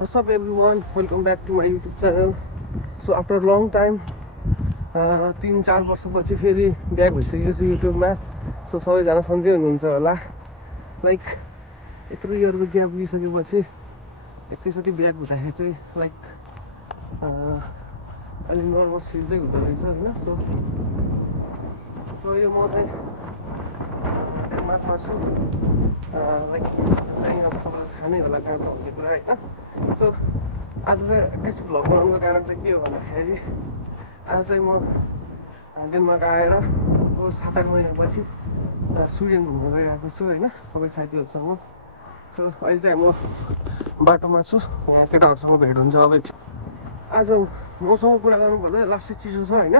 What's up everyone, welcome back to my YouTube channel. So after a long time 3-4 वर्षपछि फेरि back भइसकेको छु युट्युबमा. सो सबैजना सन्चै हुनुहुन्छ होला. लाइक यत्रो इयरको ग्याप लिइसकेपछि एकैचोटि ब्याक हुँदाखेरि चाहिँ लाइक अलि नर्भस फिल चाहिँ हुँदो रहेछ होइन. सो यो म चाहिँ माथमा छु. लाइक चाहिँ अब तपाईँलाई थाहा नै होला कहाँ भन्ने कुरा होइन. सो आज चाहिँ एकैछिन भ्लग बनाउनुको कारण चाहिँ के हो भन्दाखेरि आज चाहिँ म डेनमार्क आएर 7-8 महिनापछि स्विडेन घुम्न गइरहेको छु होइन सबै साथीहरूसँग. सो अहिले चाहिँ म बाटोमा छु. यहाँ केटाहरूसँग भेट हुन्छ अब. आज मौसमको कुरा गर्नुपर्दा लास्टै चिसो छ होइन.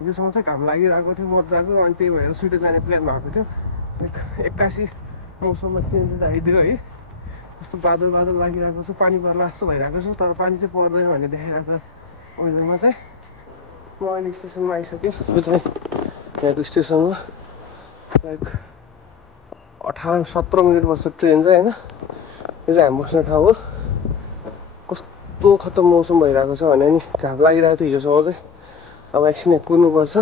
हिजोसम्म चाहिँ घाम लागिरहेको थियो मजाको. अनि त्यही भएर स्विडेन जाने प्लान भएको थियो. लाइक 81 मौसममा चेन्जेस आइदियो है. कस्तो बादल लागिरहेको छ, पानी पर्ला जस्तो भइरहेको छ, तर पानी चाहिँ पर्दैन भन्ने देखाइरहेको छ वेदरमा चाहिँ. म अहिले स्टेसनमा आइसकेँ. यो चाहिँ यहाँको स्टेसनमा लाइक 18-17 मिनट बस्छ ट्रेन चाहिँ होइन. यो चाहिँ हामी बस्ने ठाउँ हो. कस्तो खतम मौसम भइरहेको छ भने नि घाम लागिरहेको थियो हिजोसम्म चाहिँ. अब एकछिन कुद्नुपर्छ.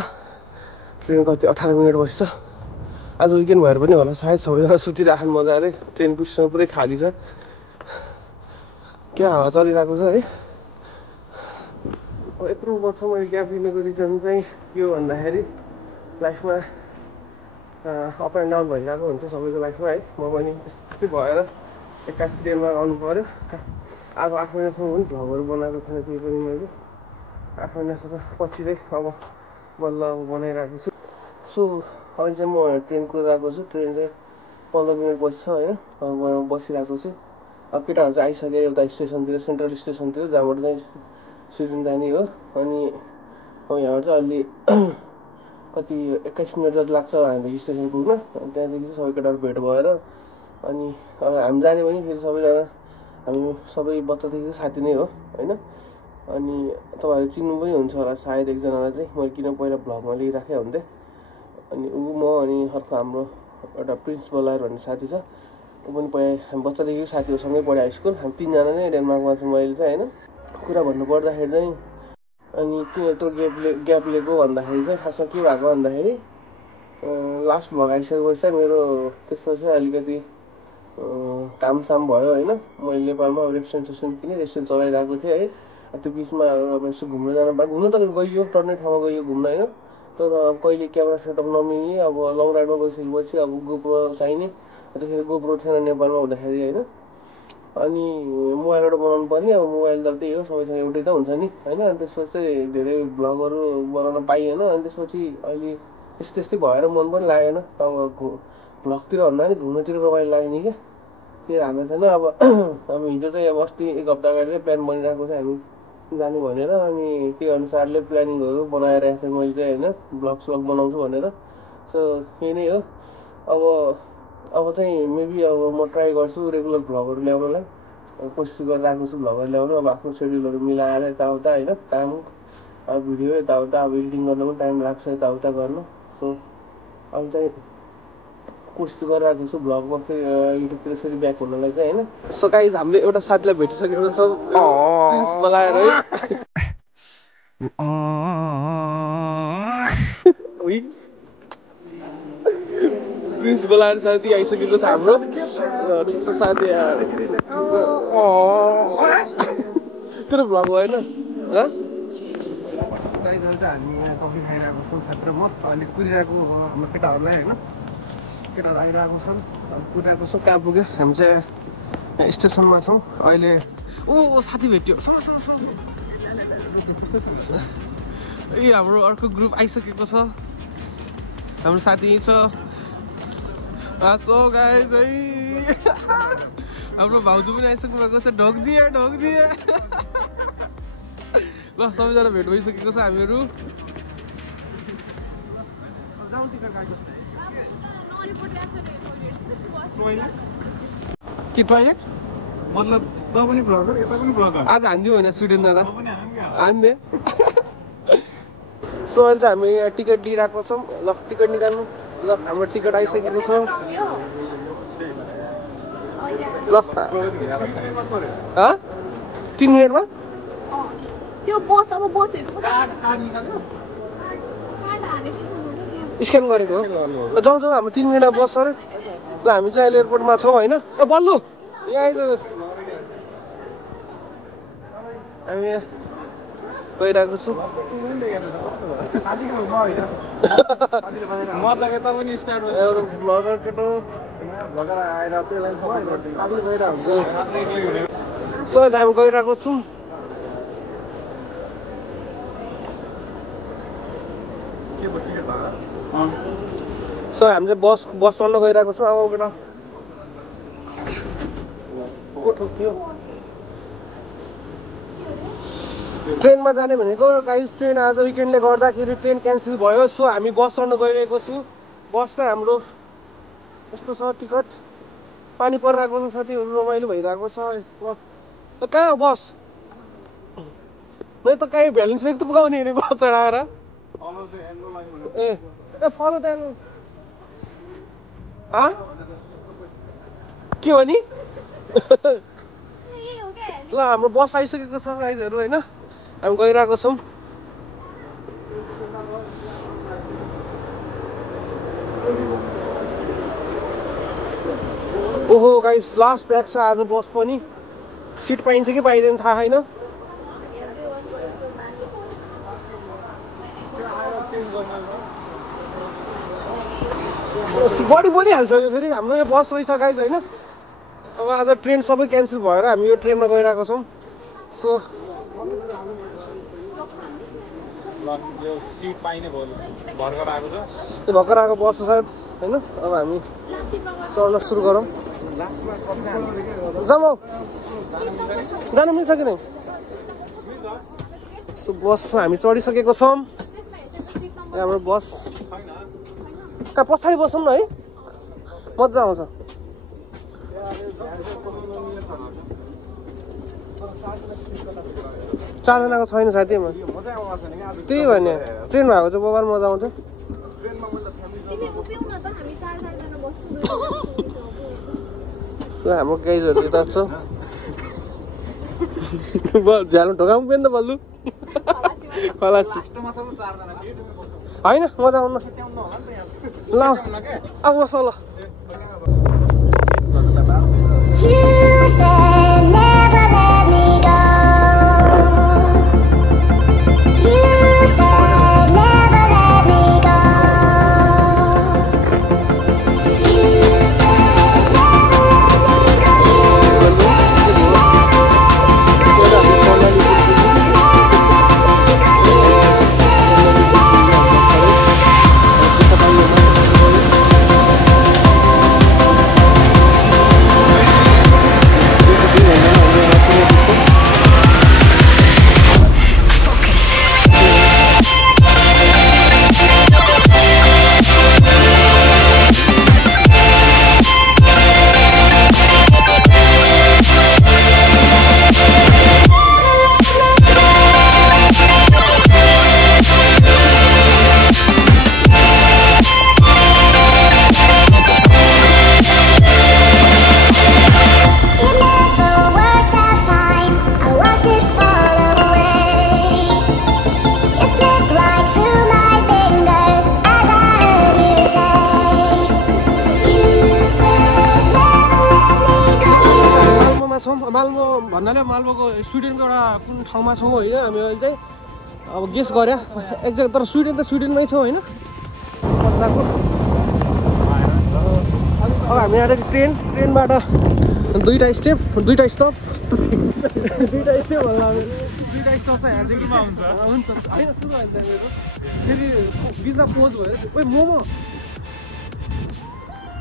ट्रेन कति 18 मिनट बस्छ. आज विकेन्ड भएर पनि होला सायद सबैजना सुतिराख्नु मजाले. ट्रेन पुस्टमा पुरै खाली छ. क्या हावा चलिरहेको छ है. अब यत्रो वर्ष मैले ग्याप लिनेको रिजन चाहिँ के हो भन्दाखेरि लाइफमा अप एन्ड डाउन भइरहेको हुन्छ सबैको लाइफमा है. म पनि त्यस्तै भएर 81 डेनमा आउनु पऱ्यो. अब 8 महिनासम्म पनि भ्लगहरू बनाएको थिएन केही पनि मैले. 8 महिनासम्म पछि चाहिँ अब बल्ल अब बनाइरहेको छु. सो अहिले चाहिँ म ट्रेन कुदिरहेको छु. ट्रेन चाहिँ 15 मिनट बस्छ होइन. अब बसिरहेको छु. अब केटाहरू चाहिँ आइसक्यो एउटा स्टेसनतिर, सेन्ट्रल स्टेसनतिर, जहाँबाट चाहिँ स्विडेन जाने हो. अनि अब यहाँबाट चाहिँ अलि कति 21 मिनट जति लाग्छ हामी स्टेसन पुग्न. अनि त्यहाँदेखि चाहिँ सबै केटाहरू भेट भएर अनि अब हामी जाने पनि फेरि सबैजना हामी सबै बच्चादेखि साथी नै हो होइन. अनि तपाईँहरू चिन्नु पनि हुन्छ होला सायद एकजनालाई चाहिँ. मैले किन पहिला भ्लगमा लिइराखेँ हुन्थेँ. अनि म अनि अर्को हाम्रो एउटा प्रिन्स बोलाएर भन्ने साथी छ. ऊ पनि पहिला हामी बच्चादेखि साथीहरूसँगै पढेँ हाई स्कुल. हामी 3जना नै डेनमार्कमा छौँ अहिले चाहिँ होइन. कुरा भन्नुपर्दाखेरि चाहिँ अनि किन यत्रो ग्याप लिएको भन्दाखेरि चाहिँ खासमा के भएको भन्दाखेरि लास्ट भ्लग आइसकेपछि चाहिँ मेरो त्यसपछि अलिकति कामसाम भयो होइन. मैले नेपालमा रेस्टुरेन्ट किनेँ, रेस्टुरेन्ट चलाइरहेको थिएँ है. त्यो बिचमा अब यसो घुम्न जानु पाएँ. घुम्नु त गइयो, टर्ने ठाउँमा गइयो घुम्न होइन. तर अब कहिले क्यामेरा सेटअप नमिल्ने. अब लङ राइडमा गइसकेपछि अब गोप्रो चाहिने. त्यतिखेर गोप्रो थिएन नेपालमा हुँदाखेरि होइन. अनि मोबाइलबाट बनाउनु पर्ने. अब मोबाइल त त्यही हो, सबैसँग एउटै त हुन्छ नि होइन. अनि त्यसपछि चाहिँ धेरै भ्लगहरू बनाउन पाइएन. अनि त्यसपछि अहिले यस्तै भएर मन पनि लागेन. अब भ्लगतिर भन्दा पनि घुम्नतिर रमाइलो लाग्ने क्या. त्यही हाम्रो छैन. अब हिजो चाहिँ अब अस्ति 1 हप्ता अगाडि चाहिँ प्लान बनिरहेको छ हामी जानु भनेर. अनि त्यही अनुसारले प्लानिङहरू बनाइरहेको थिएँ मैले चाहिँ होइन. भ्लग बनाउँछु भनेर. सो यही नै हो. अब चाहिँ मेबी अब म ट्राई गर्छु रेगुलर भ्लगहरू ल्याउनलाई. कोसिस गरिरहेको छु भ्लगहरू ल्याउनु. अब आफ्नो सेड्युलहरू मिलाएर यताउता होइन. काम अब भिडियो यताउता अब एडिटिङ गर्न पनि टाइम लाग्छ यताउता गर्न. सो अब चाहिँ कोसिस गरिरहेको छु भ्लगमा फेरि युट्युबतिर फेरि ब्याक हुनलाई चाहिँ होइन. सो गाइज हामीले एउटा साथीलाई भेटिसकेको छौँ प्रिन्स बोलाएर है. प्रिन्स बोलाएर साथी आइसकेको छ हाम्रो. ठिक छ साथी. तेरो भ्लग भएन हामी यहाँ कफी खाइरहेको छौँ क्षेत्रमा. अहिले कुदिरहेको हाम्रो केटाहरूलाई होइन. केटाहरू आइरहेको छन्. कुदिरहेको छौँ. कहाँ पुग्यो हामी चाहिँ स्टेसनमा छौँ अहिले. साथी भेट्यो. ए हाम्रो अर्को ग्रुप आइसकेको छ. हाम्रो साथी छ. सो गाइज है हाम्रो भाउजू पनि आइसक्नु भएको छ. ढोकिदिए ल सबैजना भेट भइसकेको छ हामीहरू. के टोइलेट मतलब त पनि भ्लगर यता पनि भ्लगर आज हान्दियो होइन स्विडेन जाँदा हान्ने. सो अहिले चाहिँ हामी यहाँ टिकट लिइरहेको छौँ. ल टिकट निकाल्नु. ल हाम्रो टिकट आइसकेको छ. ल 3 मिनेटमा त्यो बस अब बसहरु स्क्यान गरेको हो जाउँ जाउँ हाम्रो 3 मिनेटमा बस अरे ल हामी चाहिँ अहिले एयरपोर्टमा छौँ होइन बल्लु यहाँ आइज हामी गइरहेको छु सो हामी गइरहेको छौँ सो हामी चाहिँ बस चढ्न गइरहेको छौँ अब बेटा ट्रेनमा जाने भनेको गाइस ट्रेन आज विकेन्डले गर्दाखेरि ट्रेन क्यान्सल भयो सो हामी बस चढ्न गइरहेको छु बस चाहिँ हाम्रो यस्तो छ टिकट पानी परिरहेको छ साथीहरू रमाइलो भइरहेको छ कहाँ हो बस मैले त कहीँ भ्यालेन्स ब्याग त पुगाउने हेरेँ बस चढाएर ए फलो त्यहाँ के हो नि ल हाम्रो बस आइसकेको छ गाइजहरू होइन हामी गइरहेको छौँ ओहो गाइस लास्ट प्याक छ आज बस पनि सिट पाइन्छ कि पाइँदैन थाहा छैन बडी बोलिहाल्छ यो फेरि हाम्रो यो बस रहेछ गाइस होइन अब आज ट्रेन सबै क्यान्सल भएर हामी यो ट्रेनमा गइरहेको छौँ सो भर्खर आएको बस सायद होइन अब हामी चढ्न सुरु गरौँ जाउँ जानु मिल्छ कि नै सो बस हामी चढिसकेको छौँ हाम्रो बस कहाँ पछाडि बसौँ न है मजा आउँछ चारजनाको छैन साथीमा त्यही भने ट्रेन भएको चाहिँ बबाल मजा आउँछ हाम्रो गाइजहरू यता छ झ्यालो ढोकामा पनि त बल्लु खलासी होइन मजा आउनु ल अब बस ल मालबो भन्नाले मालबोको स्विडेनको एउटा कुन ठाउँमा छौँ होइन हामी अहिले चाहिँ अब गेस गरे एक जग्गा तर स्विडेन त स्विडेनमै छौँ होइन अब हामी यहाँ ट्रेनबाट दुईवटा स्टप होला दुईवटा स्टप चाहिँ ह्याजिङमा हुन्छ होइन सुरु अहिले त्यहाँनिर फेरि बिचमा पोज भयो ओइ मोमो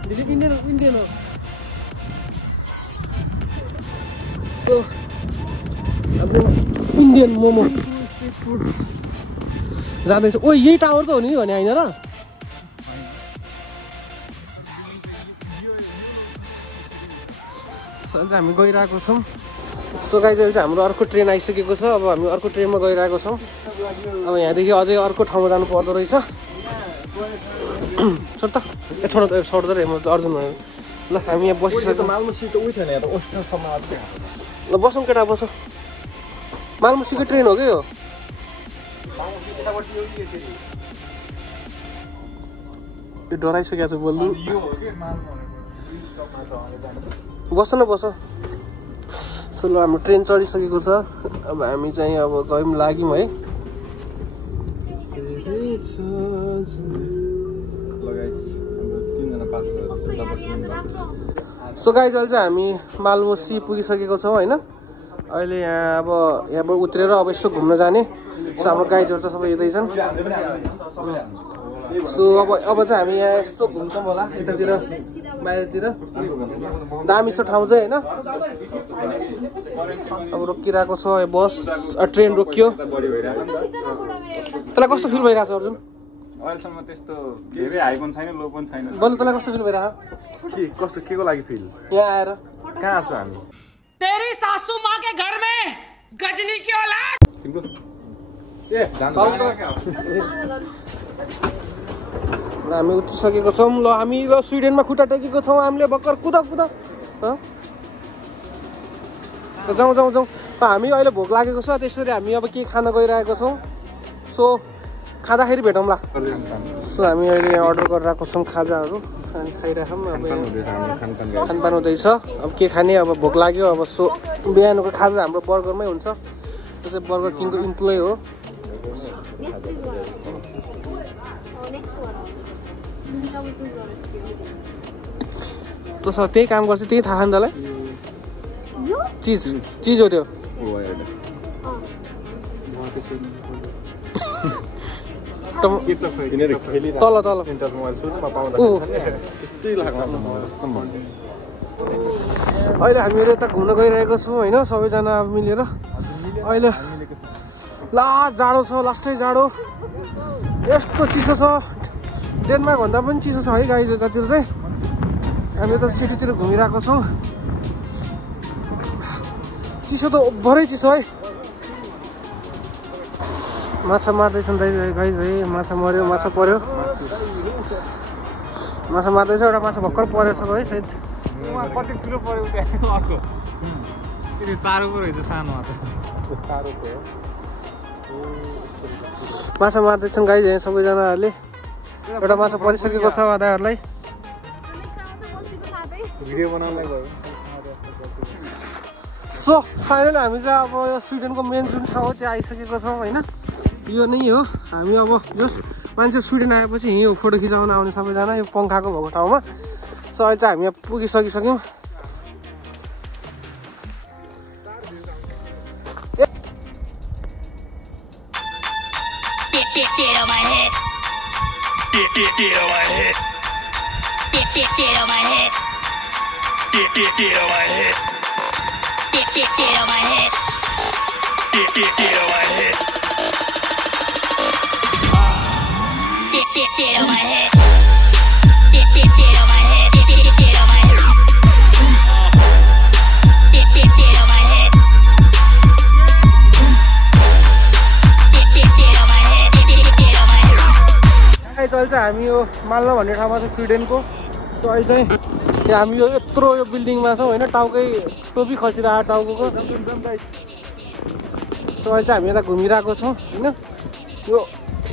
इन्डियन हो इन्डियन मोमो जाँदैछ ओ यही टावर त हो नि भने होइन र हामी गइरहेको छौँ सो गाइज अहिले चाहिँ हाम्रो अर्को ट्रेन आइसकेको छ अब हामी अर्को ट्रेनमा गइरहेको छौँ अब यहाँदेखि अझै अर्को ठाउँमा जानु पर्दो रहेछ छोड त छोड रे म अर्जुन भनेर ल हामी यहाँ बसिसक्यो मालमा सिट उयो छैन यहाँ त ओस्टरसम्म ल बसौँ केटा बसौँ मालमुसीको ट्रेन हो कि यो डराइसकेको छ बोल्नु बस न बस सो ल हाम्रो ट्रेन चढिसकेको छ अब हामी चाहिँ अब गयौँ लाग्यौँ है सो गाइज अहिले चाहिँ हामी मालमुसी पुगिसकेको छौँ होइन अहिले यहाँ अब यहाँबाट उत्रेर अब यसो घुम्न जाने सो हाम्रो गाइजहरू चाहिँ सबै यतै छन् सो अब चाहिँ हामी यहाँ यस्तो घुम्छौँ होला यतातिर बाहिरतिर दामी छ ठाउँ चाहिँ होइन अब रोकिरहेको छ बस ट्रेन रोकियो तँलाई कस्तो फिल भइरहेको छ अर्जुन अहिलेसम्म त्यस्तो धेरै हाई पनि छैन लो पनि छैन बल्ल तँलाई कस्तो फिल भइरहेको के कस्तो के को लागि फिल यहाँ आएर कहाँ छु हामी तेरी सासू माँ के घर में गजनी की औलाद तिम्रो ए जानु हामी उत्रिसकेको छौँ ल हामी ल स्विडेनमा खुट्टा टेकेको छौँ हामीले भर्खर कुद जाउँ जाउँ जाउँ हामी अहिले भोक लागेको छ त्यसरी हामी अब के खान गइरहेको छौँ सो खाँदाखेरि भेटौँला सो हामी अहिले यहाँ अर्डर गरिरहेको छौँ खाजाहरू अनि खाइरहेछौँ अब खानपान हुँदैछ अब के खाने अब भोक लाग्यो अब सो बिहानको खाजा हाम्रो बर्गरमै हुन्छ त्यो चाहिँ बर्गर किङको इम्प्लोइ हो तँ त्यही काम गर्छ त्यही थाहा छ नि तँलाई चिज हो त्यो तल अहिले हामीहरू यता घुम्न गइरहेको छौँ होइन सबैजना अब मिलेर अहिले ला जाडो छ लास्टै जाडो यस्तो चिसो छ डेनमार्क भन्दा पनि चिसो छ है गाइज यतातिर चाहिँ हामी यता सिटीतिर घुमिरहेको छौँ चिसो त ओभरै चिसो है माछा मार्दैछन् गाइज है माछा मर्यो माछा पर्यो माछा मार्दैछ एउटा माछा भर्खर परेछ है सायद कति ठुलो पर्यो अर्को त्यो चारो पो रहेछ सानो माछा मार्दैछन् गाइज यहाँ सबैजनाहरूले एउटा माछा परिसकेको छ दादाहरूलाई भिडियो बनाउनलाई भयो सो फाइनल हामी चाहिँ अब स्विडेनको मेन जुन ठाउँ हो त्यहाँ आइसकेको छौँ होइन यो नै हो हामी अब जस मान्छे स्विडेन आएपछि हिँड्यो फोटो खिचाउन आउने सबैजना यो पङ्खाको भएको ठाउँमा सो अहिले चाहिँ हामी यहाँ पुगिसकिसक्यौँ अहिले चाहिँ हामी यो माल्न भन्ने ठाउँमा छ स्विडेनको सो अहिले चाहिँ हामी यो यत्रो यो बिल्डिङमा छौँ होइन टाउकै टोपी खसिरहेको टाउको सो अहिले चाहिँ हामी यता घुमिरहेको छौँ होइन यो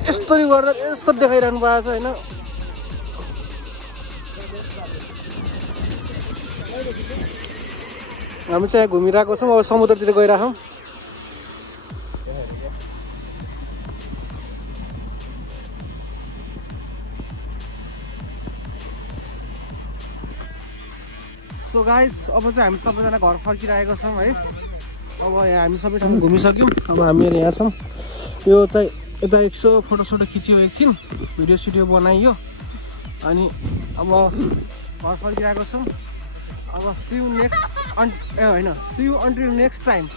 यस्तरी गर्दा यस्तो देखाइरहनु भएको छ होइन हामी चाहिँ यहाँ घुमिरहेको छौँ अब समुद्रतिर गइरहेछौँ सो गाइस अब चाहिँ हामी सबैजना घर फर्किरहेको छौँ है अब यहाँ हामी सबै ठाउँ घुमिसक्यौँ अब हामीहरू यहाँ छौँ यो चाहिँ यता एकसो फोटोसोटो खिच्यो एकछिन भिडियो सिडियो बनाइयो अनि अब घर फर्किरहेको छौँ अब सी यू नेक्स्ट होइन see you until next time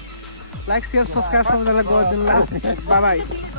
like share subscribe सबैजनालाई गरिदिनु ल बाई बाई